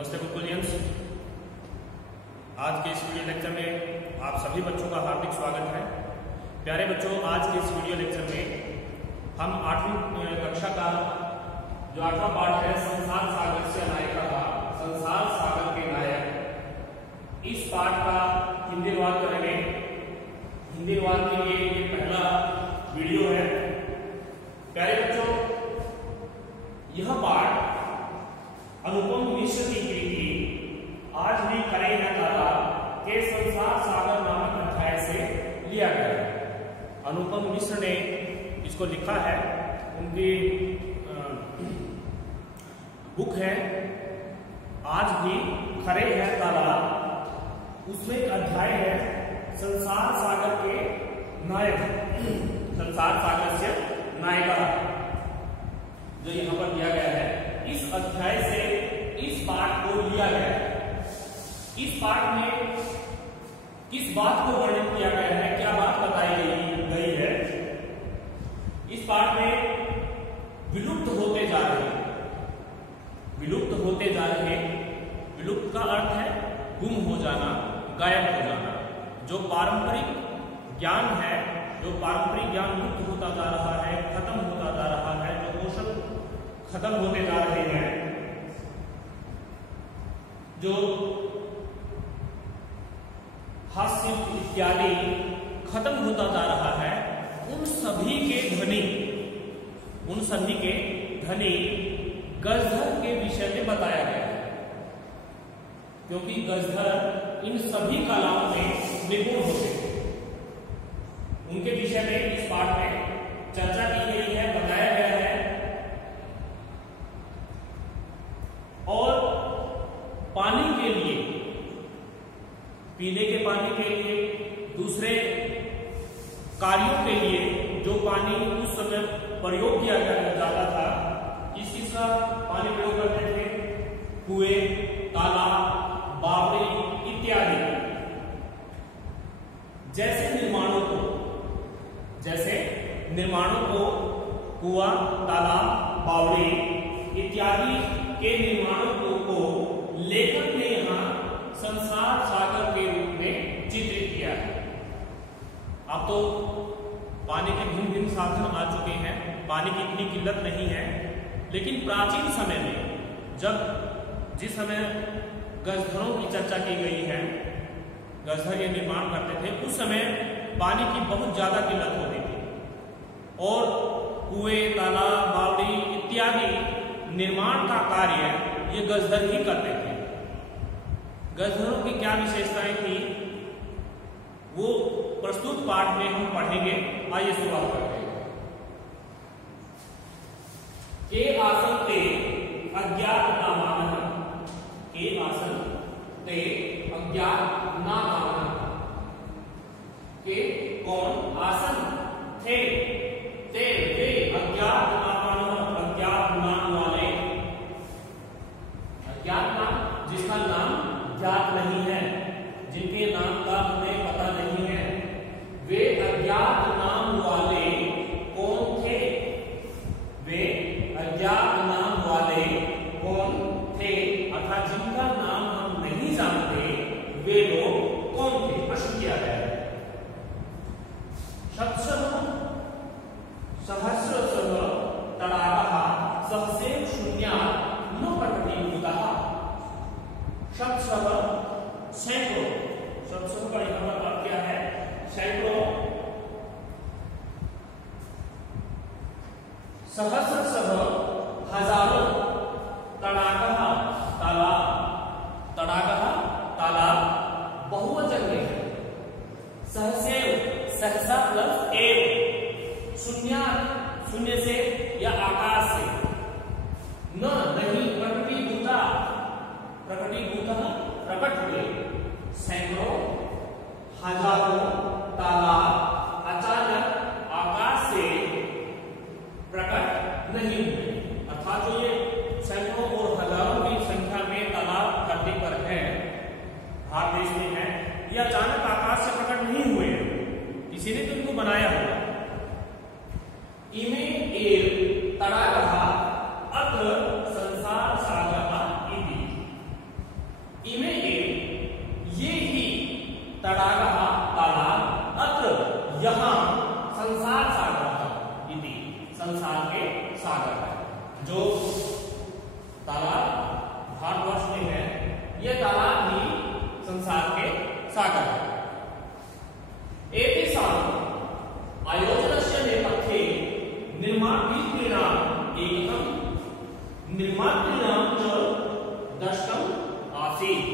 नमस्ते गुरुकुलियंस। आज के इस वीडियो लेक्चर में आप सभी बच्चों का हार्दिक स्वागत है। प्यारे बच्चों, आज के इस वीडियो लेक्चर में हम 8वीं कक्षा का जो 8वां पाठ है संसार सागर से नायिका का संसार सागर के नायक, इस पाठ का हिंदी अनुवाद करेंगे। हिंदी अनुवाद के लिए ये पहला वीडियो है। प्यारे बच्चों, यह पाठ अनुपम मिश्र की कृति आज भी खरे न तारा के संसार सागर नामक अध्याय से लिया गया है। अनुपम मिश्र ने इसको लिखा है, उनकी बुक है आज भी खरे है तारा। उसमें एक अध्याय है संसार सागर के नायक, संसार सागर से नायिका, जो यहाँ पर दिया गया है। इस अध्याय से इस पाठ को लिया गया है। इस पाठ में किस बात को वर्णित किया गया है, क्या बात बताई गई है? इस पाठ में विलुप्त होते जा रहे, विलुप्त होते जा रहे, विलुप्त का अर्थ है गुम हो जाना, गायब हो जाना। जो पारंपरिक ज्ञान है, जो पारंपरिक ज्ञान लुप्त होता जा रहा है, खत्म होता जा रहा है, जो कौशल खत्म होते जा रहे हैं, जो हास्य इत्यादि खत्म होता जा रहा है, उन सभी के धनी, उन सभी के धनी गजधर के विषय में बताया गया है। क्योंकि गजधर इन सभी कलाओं में निपुण होते हैं, उनके विषय में इस पाठ में चर्चा की गई है, बताया गया है। और पानी के लिए, पीने के पानी के लिए, दूसरे कार्यों के लिए जो पानी उस समय प्रयोग किया जाता था, किस चीज का पानी प्रयोग करते थे? कुएं, तालाब, बावड़ी इत्यादि। जैसे निर्माणों को कुआं, तालाब, बावड़ी इत्यादि के निर्माणों को लेखक ने यहाँ संसार सागर के रूप में चित्रित किया है। अब तो पानी के भिन्न भिन्न साधन आ चुके हैं, पानी की इतनी किल्लत नहीं है, लेकिन प्राचीन समय में जिस समय गजधरों की चर्चा की गई है, गजधर ये निर्माण करते थे, उस समय पानी की बहुत ज्यादा किल्लत होती थी और कुएं, तालाब, बावड़ी इत्यादि निर्माण का कार्य ये गजधर ही करते थे। गजधरों की क्या विशेषताएं थी, वो प्रस्तुत पाठ में हम पढ़ेंगे। आइए शुरुआत करते हैं। के आसन ते अज्ञात ना मानन, के आसन ते अज्ञात ना मानन। के कौन? आसन थे, ते वे अज्ञात ना मानन, अज्ञात नाम वाले। अज्ञात नाम जिसका नाम ज्ञात नहीं है, जिनके नाम का हमें पता नहीं है, वे अज्ञात नाम वाले कौन थे? वे अज्ञात नाम वाले कौन थे? अर्थात जिनका नाम हम नहीं जानते, वे लोग कौन थे? प्रश्न किया गया है। सहस्रशः तडागः सहस्रेव शून्यात् न प्रकटीभूतः। शतशः सैकड़ों, शतशः का यहाँ पर अर्थ क्या है? सैकड़ों। सहस्रशः हजारों, तडागः तालाब, तडागः तालाब बहुवचन में है। सहस्रेव सहसा प्लस एव, शून्यात् शून्य से या आकाश से, न नहीं प्रकटीभूता, प्रकटीभूतः प्रकट हुए, सैकड़ों, हजारों तालाब अचानक आकाश से प्रकट नहीं हुए। अर्थात जो ये सैकड़ों और हजारों की संख्या में तालाब धरती पर है, भारत देश में है, ये अचानक आकाश से प्रकट नहीं हुए, किसी ने तो इनको बनाया होगा। इमे एव तडागः अत्र संसार सागरः इति। सागर है। जो तालाब भारतवर्ष में है, यह तालाब ही संसार के सागर है। एतेषाम् आयोजनस्य नेपथ्ये निर्मातॄणाम् एकं निर्मातॄणां च दशकम् आसीत्।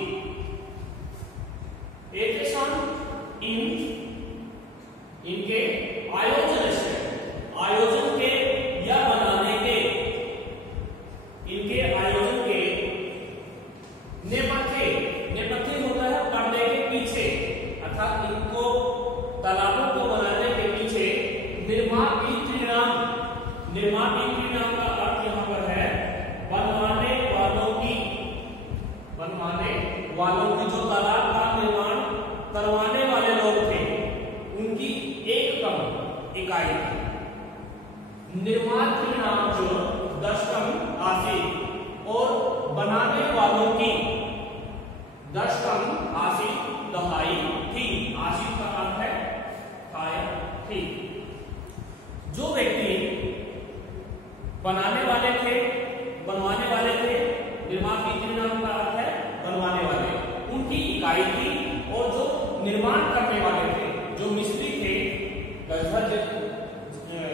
एतेषाम् इनके आयोजन के या बनाने के, इनके आयोजन के नेपथ्य होता है पर्दे के पीछे, अर्थात इनको तालाबों को बनाने के पीछे निर्मातॄणाम का अर्थ यहाँ पर है बनवाने वालों की जो तालाब का निर्माण करवाने वाले लोग थे, उनकी एक कम इकाई थी। निर्मातॄणाम जो दशकम आसीत्, और बनाने वालों की दशकम आसीत् दहाई थी। आसीत् का अर्थ है खाया थी। जो व्यक्ति बनवाने वाले थे, निर्मातॄणाम का अर्थ है बनवाने वाले, उनकी इकाई थी। और जो निर्माण करने वाले थे, जो मिस्त्री थे, गजहर,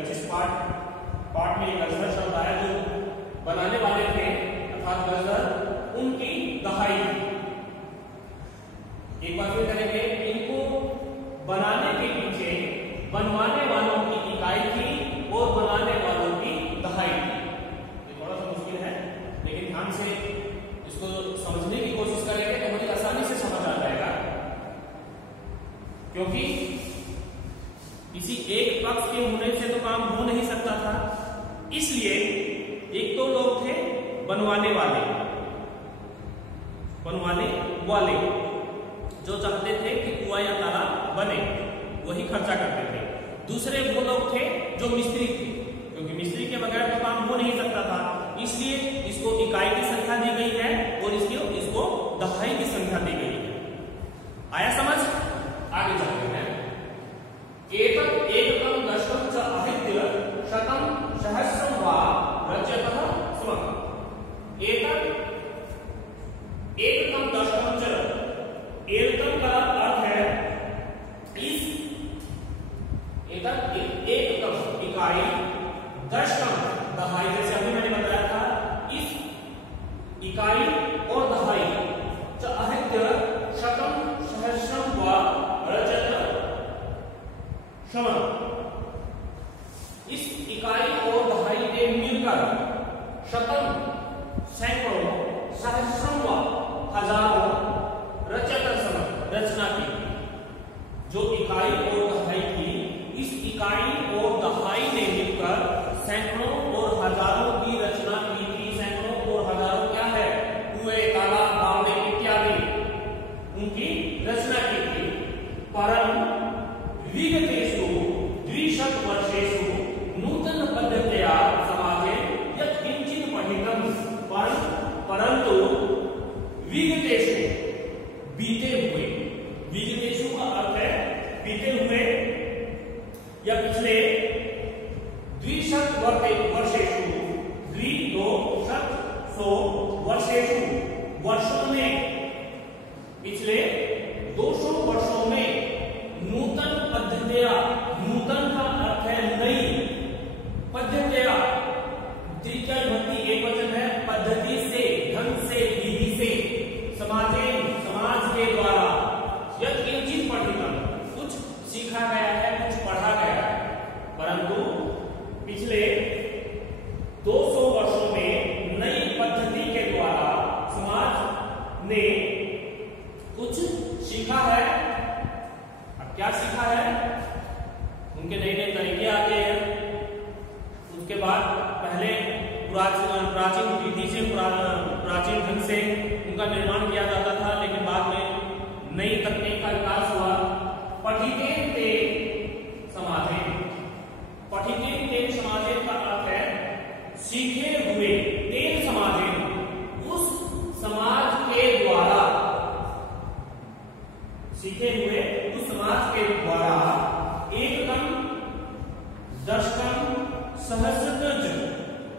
जिस पाठ में गजहर शब्द आया, जो बनाने वाले थे अर्थात गजहर, उनकी दहाई थी। एक बार फिर करेंगे, इनको बनाने के पीछे बनवाने वालों की इकाई थी और बनाने वालों की दहाई थी। ये थोड़ा सा मुश्किल है, लेकिन ध्यान से इसको समझने की कोशिश करेंगे तो मुझे आसानी से समझ आ जाएगा, क्योंकि किसी एक पक्ष के होने से तो काम हो नहीं सकता था। इसलिए एक तो लोग थे बनवाने वाले जो चाहते थे कि कुआं या तालाब बने, वही खर्चा करते थे। दूसरे वो लोग थे जो मिस्त्री थे, क्योंकि मिस्त्री के बगैर तो काम हो नहीं सकता था। इसलिए इसको इकाई की संख्या दी गई है और इसको दहाई की संख्या दी गई है। आया समझ? आगे चलते हैं। एकम दशकम च अहित्य शतम सहस्रम वा रजतः स्म। एकम दशकम च, एकम का अर्थ है इस, एकम इकाई, दशकम दहाई, जैसे अभी मैंने बताया था, इस इकाई और दहाई च अहित्य शतम सहस्रम वा रजत क्षमा, इस इकाई और दहाई ने मिलकर शतम सैकड़ों, सहस्रम वा हजारों, रचना की। जो इकाई और दहाई थी, इस इकाई और दहाई ने मिलकर सैकड़ों और हजारों की रचना की थी। सैकड़ों और हजारों क्या है? कुएं, तालाब, बावड़े इत्यादि, उनकी रचना की थी। परम विगतेषु द्विशतवर्षेषु नूतन पद्धत्या समाजे यत् किंचित् पठितम्, परंतु विगतेषु बीते हुए, विगतेषु का अर्थ है बीते हुए या पिछले, द्विशतवर्षेषु, वर्षेषु वर्षों में, पिछले 200 वर्षों में नूतन पद्धतियां, नूतन का अर्थ है नई, पद्धतियां तृतीया विभक्ति एकवचन है, पद्धति से, ढंग से, विधि से, समाज के द्वारा, यत् किंचित् पठितम्, कुछ सीखा गया है, कुछ पढ़ा गया है। परंतु पिछले 200 वर्षों में नई पद्धति के द्वारा समाज ने कुछ सीखा है। अब क्या सीखा है? उनके नए नए तरीके आ गए हैं। उसके बाद पहले प्राचीन विधि से, प्राचीन ढंग से उनका निर्माण किया जाता था, लेकिन बाद में नई तकनीक का विकास हुआ। पठितेन ते समाजेन, पठितेन ते समाजेन का अर्थ है सीखे हुए, तेन समाजेन, उस समाज के द्वारा, सीखे हुए उस समाज के द्वारा, एकम दशकम सहस्त्रज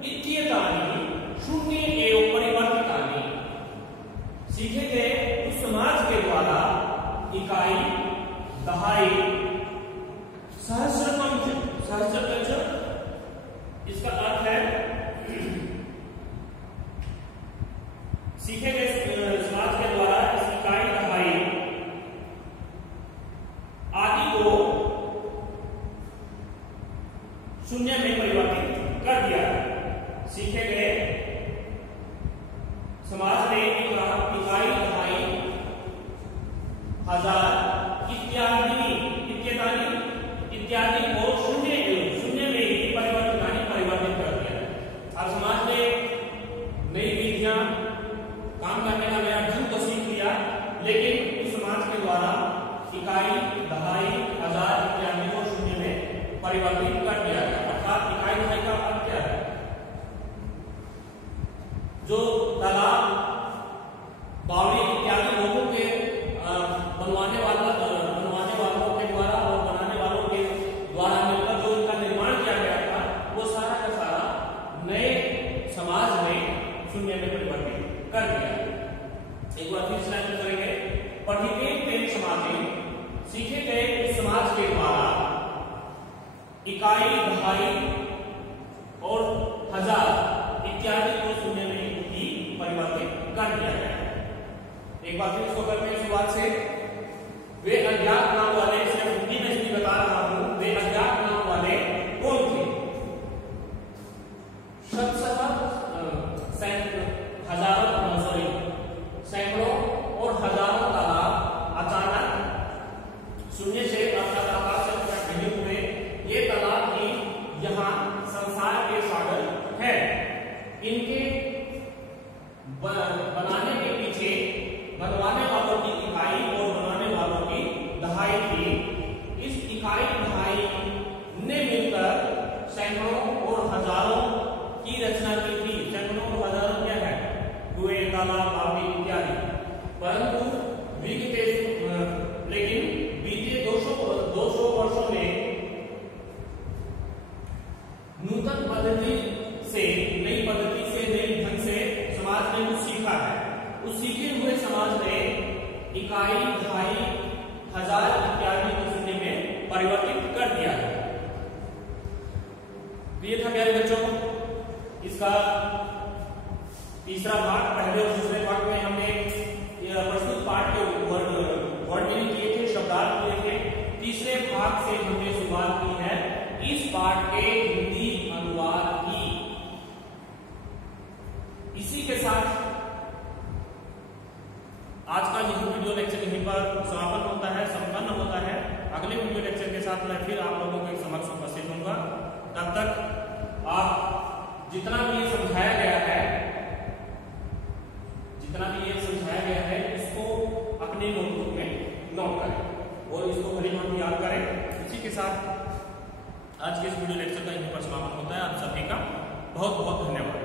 इत्येतानि शून्य एवं परिवर्तितानि। सीखे गए उस समाज के द्वारा इकाई, दहाई, सहस्त्रकंज, सहस्त्रकंज इसका अर्थ है सीखे गए समाज के द्वारा इस इकाई, दहाई आदि को शून्य में परिवर्तित कर दिया। सीखे गए समाज ने इकाई, दहाई, हजार इत्यादि को शून्य में ही परिवर्तित कर दिया। अब समाज ने नई विधियां, काम करने का नया ढंग तो सीख लिया, लेकिन इस समाज के द्वारा इकाई, दहाई, हजार इत्यादि को शून्य में परिवर्तित कर दिया गया। अर्थात इकाई, दहाई का अर्थ क्या है? जो तालाब, बावड़ी इत्यादि लोगों के बनवाने वालों के द्वारा और बनाने वालों के द्वारा मिलकर जो इनका निर्माण किया गया था, वो सारा का सारा नए समाज में शून्य में परिवर्तित कर दिया। एक बार फिर स्लाइड में करेंगे। पठिते तेन समाजे सीखे गए इस समाज के द्वारा इकाई, दहाई और हजार इत्यादि को शून्य में ही परिवर्तित कर दिया गया। एक बार फिर इसको करते हैं शुरुआत से। वे अज्ञात नाम वाले, सिर्फ हिंदी में इसलिए बता रहा हूं, वे अज्ञात नाम वाले कौन थे? सैकड़ों और हजारों तालाब अचानक शून्य से अर्थात आकाश से गिरे हुए। ये तालाब ही यहाँ संसार के सागर है। इनके बनाने के पीछे बनवाने वालों की इकाई और बनाने वालों की दहाई थी। इस इकाई, दहाई ने मिलकर सैकड़ों और हजारों की रचना की थी। सैकड़ों और हजारों क्या है? कुएं, तालाब, बावड़ी इत्यादि। परंतु लेकिन बीते 200 वर्षों में नूतन पद्धति से, नई पद्धति से, नई ढंग से समाज ने कुछ सीखा है। उस सीखे हुए समाज ने इकाई, दहाई, हजार इत्यादि को शून्य में परिवर्तित कर दिया है। ये था प्यारे बच्चों इसका तीसरा भाग। पहले और दूसरे भाग में हमने प्रस्तुत पाठ के वर्ड मीनिंग किए थे, शब्दार्थ किए थे। तीसरे भाग से हमने शुरुआत की है इस पाठ के हिंदी अनुवाद की। इसी के साथ आज का यह वीडियो लेक्चर यहीं पर समापन होता है, संपन्न होता है। अगले वीडियो लेक्चर के साथ मैं फिर आप लोगों के समक्ष उपस्थित होऊंगा। तब तक आप जितना भी ये समझाया गया है, इसको अपने नोटबुक में नोट करें और इसको भली भांति याद करें। इसी के साथ आज के इस वीडियो लेक्चर का यहीं पर समापन होता है। आप सभी का बहुत बहुत धन्यवाद।